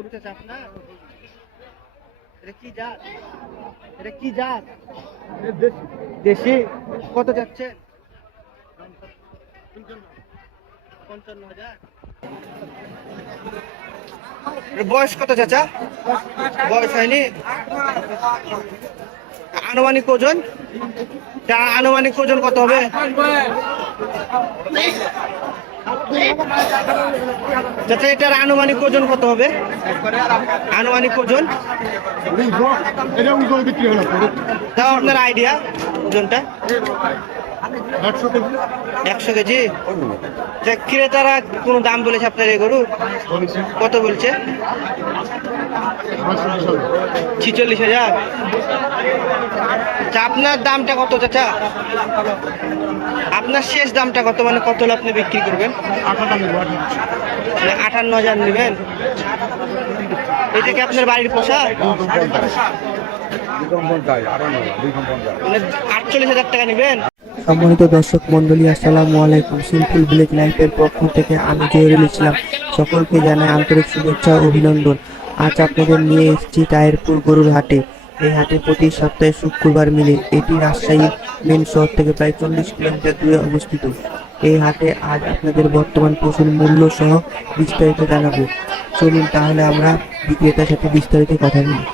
গরুটা চাপ না, এটা কি জাত? এটা কি জাত? দেশি। কত যাচ্ছেন? 55,000। বয়স কত চাচা? বয়স হয়নি? আনুমানিক ওজন? আনুমানিক ওজন কত হবে? চাচা এটার আনুমানিক ওজন কত হবে? আনুমানিক ওজন তাও আপনার আইডিয়া ওজনটা? 100 কেজি। ক্রেতারা কোনো দাম বলেছে আপনার এই গরুর? কত বলছে? 46,000। আপনার দামটা কত চাচা? আপনার শেষ দামটা কত, মানে কত হলে আপনি বিক্রি করবেন? 58,000 নেবেন। এটা কি আপনার বাড়ির পোষা? 48,000 টাকা নেবেন। সম্মানিত দর্শক মন্ডলী, আসসালামু আলাইকুম। সিম্পল ভিলেজ লাইফের পক্ষ থেকে আমি জহিরুল ইসলাম সকলকে জানাই আন্তরিক শুভেচ্ছা ও অভিনন্দন। আজ আপনাদের নিয়ে এসেছি তাহেরপুর গরুর হাটে। এই হাটে প্রতি সপ্তাহে শুক্রবার মিলে। এটি রাজশাহী মেন শহর থেকে প্রায় 40 কিলোমিটার দূরে অবস্থিত। এই হাটে আজ আপনাদের বর্তমান পশুর মূল্য সহ বিস্তারিত জানাবো। চলুন তাহলে আমরা বিক্রেতার সাথে বিস্তারিত কথা বলি।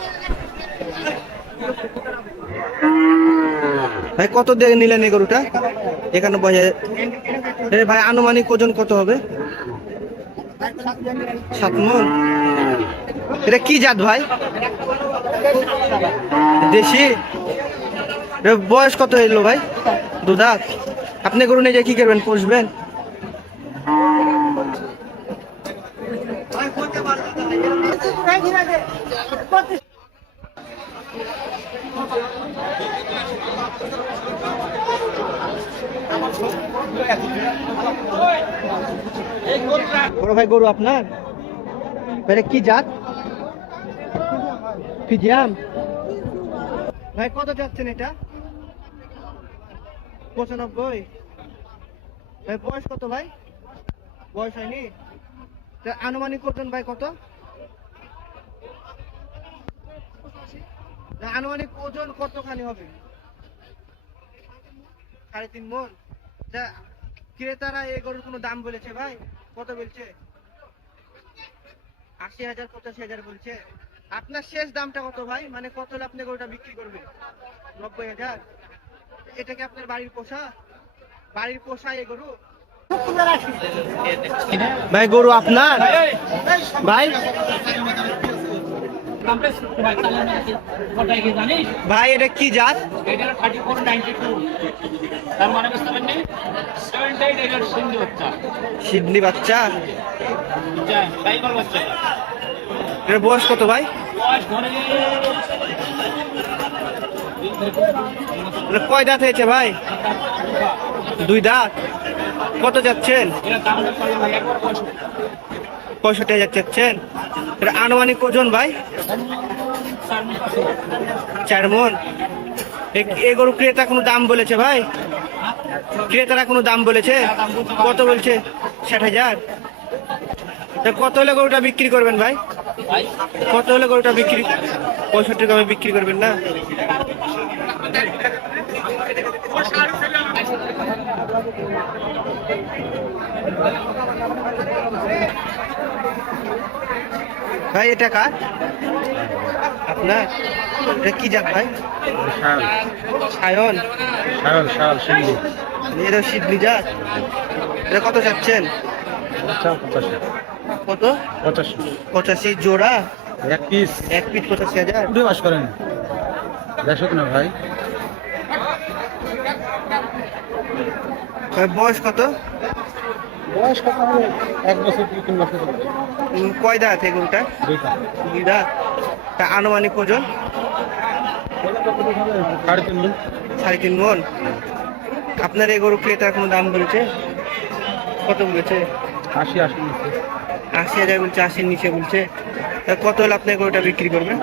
ভাই কত দিয়ে নিলেন এই গরুটা? 91,000। ভাই আনুমানিক ওজন কত হবে? 7 মণ। এটা কি জাত ভাই? দেশি। বয়স কত হইলো ভাই? 2 দাঁত। আপনি গরু নিয়ে কি করবেন? পুষবেন? বড় ভাই গরু আপনার? ভাই কি জাত? ফিজিয়াম। ভাই কত যাচ্ছেন এটা? 95। ভাই বয়স কত ভাই? বয়স হয়নি? আনুমানিক ওজন ভাই কত? আনুমানিক ওজন কতখানি হবে? 3.5 মণ। ক্রেতারা এই গরুর কোনো দাম বলেছে ভাই? কত বলছে? 80,000 85,000 বলছে। আপনার শেষ দামটা কত ভাই? মানে কত হলে আপনি গরুটা বিক্রি করবেন? 90,000। এটা কি আপনার বাড়ির পোষা? বাড়ির পোষা এই গরু? ভাই গরু আপনার? ভাই ভাই এটা কি জাত? সিডনি বাচ্চা। এর বয়স কত ভাই? কয় দাঁত হয়েছে ভাই? 2 দাঁত। কত যাচ্ছেন? 65,000 যাচ্ছেন। এটা আনুমানিক ওজন ভাই? 4 মণ। এই গরু ক্রেতা কোনো দাম বলেছে ভাই? ক্রেতারা কোনো দাম বলেছে? কত বলছে? 60,000। কত হলে গরুটা বিক্রি করবেন ভাই? কত হলে গরুটা বিক্রি? 65 টাকা বিক্রি করবেন না? ভাই এটা কার? আপনার? এটা কি জাত ভাই? সায়ন। এটা সিডনি জাত। এটা কত চাচ্ছেন? কত? 85 জোড়া? এক পিস 85,000। বাস করেন দেখো না ভাই। বয়স কত? বয়স কত হবে? 1 বছর 3 বছর। কয় দাঁত এই গরুটা? 2 দাঁত। তা আনুমানিক ওজন? 3.5 মণ। আপনার এই গরু ক্রেতার কোনো দাম বলেছে? কত বলেছে? 80,000 বলছে। 80-র নিচে বলছে। কত হলে আপনি গরুটা বিক্রি করবেন?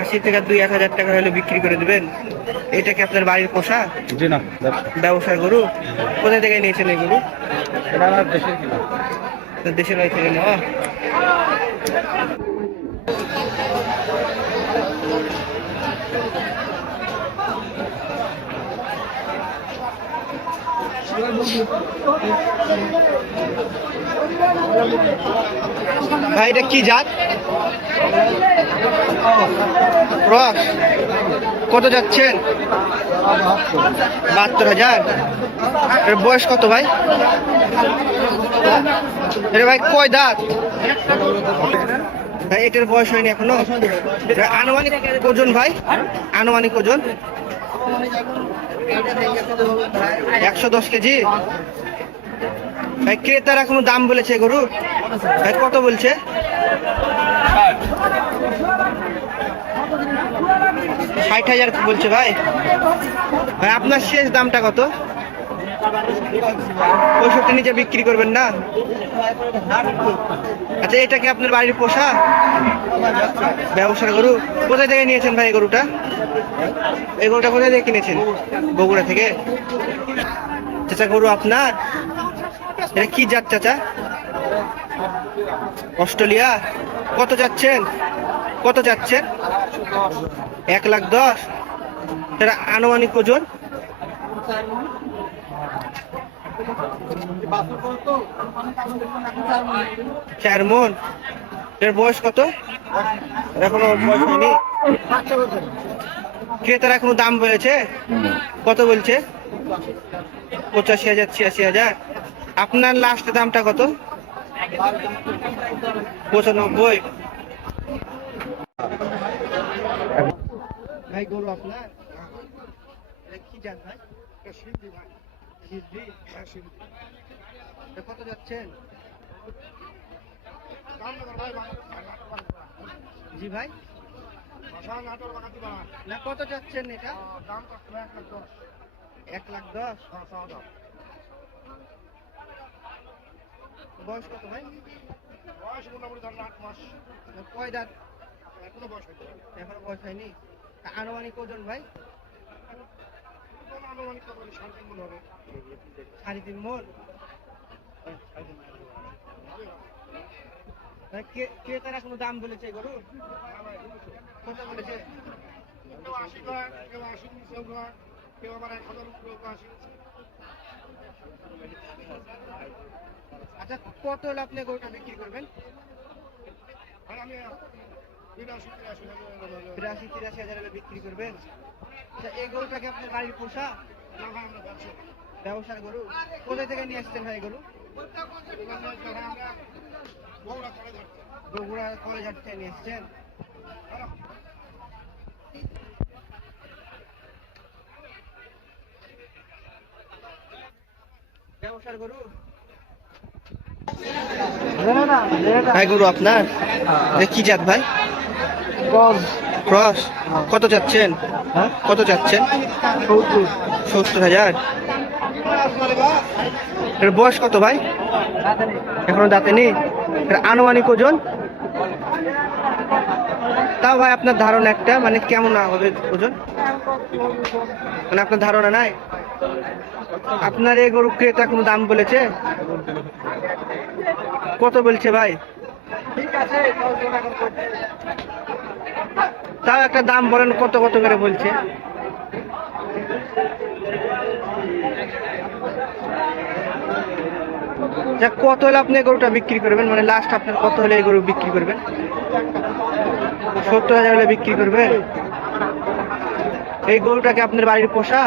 80 থেকে 2-1,000 টাকা হলে বিক্রি করে দেবেন। এটা কি আপনার বাড়ির পোষা? জি না, ব্যবসার গরু। কোথা থেকে নিয়েছেন এই গরু? তো দেশের বাড়ি থেকে নেওয়া। ভাই এটা কি জাত? ক্রস। কত যাচ্ছেন? 72,000। এর বয়স কত ভাই? এটা ভাই কয় দাঁত? ভাই এটার বয়স হয়নি এখনো। এটা আনুমানিক ওজন ভাই? আনুমানিক ওজন 110 কেজি। ভাই ক্রেতারা কোনো দাম বলেছে গরুর? ভাই কত বলছে? 60,000 বলছে ভাই। ভাই আপনার শেষ দামটা কত? 65 নিচে বিক্রি করবেন না? আচ্ছা এটা কি আপনার বাড়ির পোষা ব্যবসার গরু? কোথায় থেকে নিয়েছেন ভাই এই গরুটা? এই গরুটা কোথায় থেকে কিনেছেন? বগুড়া থেকে। চাচা গরু আপনার? এটা কি জাত চাচা? অস্ট্রেলিয়া। কত যাচ্ছেন? কত যাচ্ছেন? 1,10,000। এটা আনুমানিক ওজন? 4 মণ। এর বয়স কত? এখনো বয়স হয়নি। ক্রেতারা কোনো দাম বলেছে? কত বলছে? 85,000 86,000। আপনার লাস্ট দামটা কত? 95। ভাই গরু আপনার? এটা কি জাত ভাই? সিদ্ধি। এটা কত যাচ্ছেন? জি ভাই না কত যাচ্ছেন এটা? 1,10,000। বয়স কত ভাই? বয়স মোটামুটি 8 মাস। কয় দাঁত? এখনো বয়স হয়নি। এখনো বয়স হয়নি। আনুমানিক ওজন ভাই? আনুমানিক কত বলে 3.5 মণ হবে। 3.5 মণ। ক্রেতারা কোনো দাম বলেছে গরু? কত বলেছে? কেউ 80 টাকা, কেউ 80 টাকা, কেউ আবার 1,000 উপরে 80। আচ্ছা কত হলে আপনি গরুটা বিক্রি করবেন? আর আমি 83,000 হলে বিক্রি করবেন। আচ্ছা এই গরুটাকে আপনার বাড়ির পোষা? না ভাই আমরা ব্যবসা। ব্যবসার গরু। কোথায় থেকে নিয়ে আসছেন ভাই এই গরু? আমরা বগুড়া কলেজ যাচ্ছি। বগুড়া কলেজ হাট থেকে নিয়ে এসছেন। ব্যবসার গরু? ভাই গরু আপনার? এটা কি জাত ভাই? ক্রস। কত যাচ্ছেন? কত যাচ্ছেন? 70,000। এর বয়স কত ভাই? এখনো দাঁতে নেই। এর আনুমানিক ওজন? তাও ভাই আপনার ধারণা একটা মানে কেমন হবে ওজন? মানে আপনার ধারণা নাই? আপনার এই গরু ক্রেতা কোনো দাম বলেছে? কত বলছে ভাই? তাও একটা দাম বলেন, কত কত করে বলছে? কত হলে আপনি গরুটা বিক্রি করবেন? মানে লাস্ট আপনার কত হলে এই গরু বিক্রি করবেন? 70,000 হলে বিক্রি করবেন। এই গরুটাকে আপনার বাড়ির পোষা?